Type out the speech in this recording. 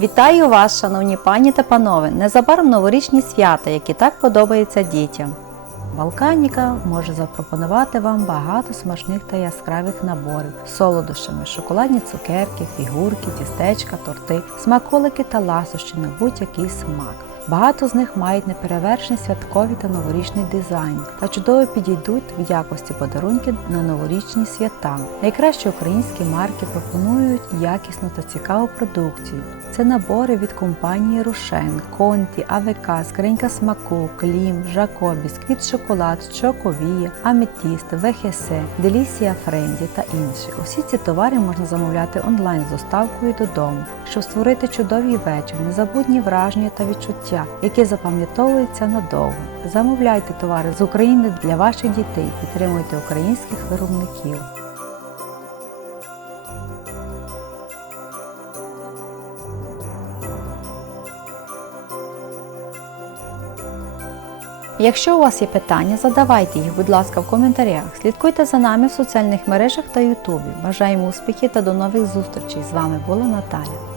Вітаю вас, шановні пані та панове! Незабаром новорічні свята, які так подобаються дітям. Балканіка може запропонувати вам багато смачних та яскравих наборів з солодощами, шоколадні цукерки, фігурки, тістечка, торти, смаколики та ласощі на будь-який смак. Багато з них мають неперевершений святковий та новорічний дизайн та чудово підійдуть в якості подарунків на новорічні свята. Найкращі українські марки пропонують якісну та цікаву продукцію. Це набори від компанії Рошен, Конті, АВК, Скринька смаку, Клім, Жакобіс, Квіт Шоколад, Чоковія, Аметіст, ВХС, Делісія Френді та інші. Усі ці товари можна замовляти онлайн з доставкою додому, щоб створити чудовий вечір, незабутні враження та відчуття, які запам'ятовуються надовго. Замовляйте товари з України для ваших дітей, підтримуйте українських виробників. Якщо у вас є питання, задавайте їх, будь ласка, в коментарях. Слідкуйте за нами в соціальних мережах та Ютубі. Бажаємо успіхів та до нових зустрічей. З вами була Наталя.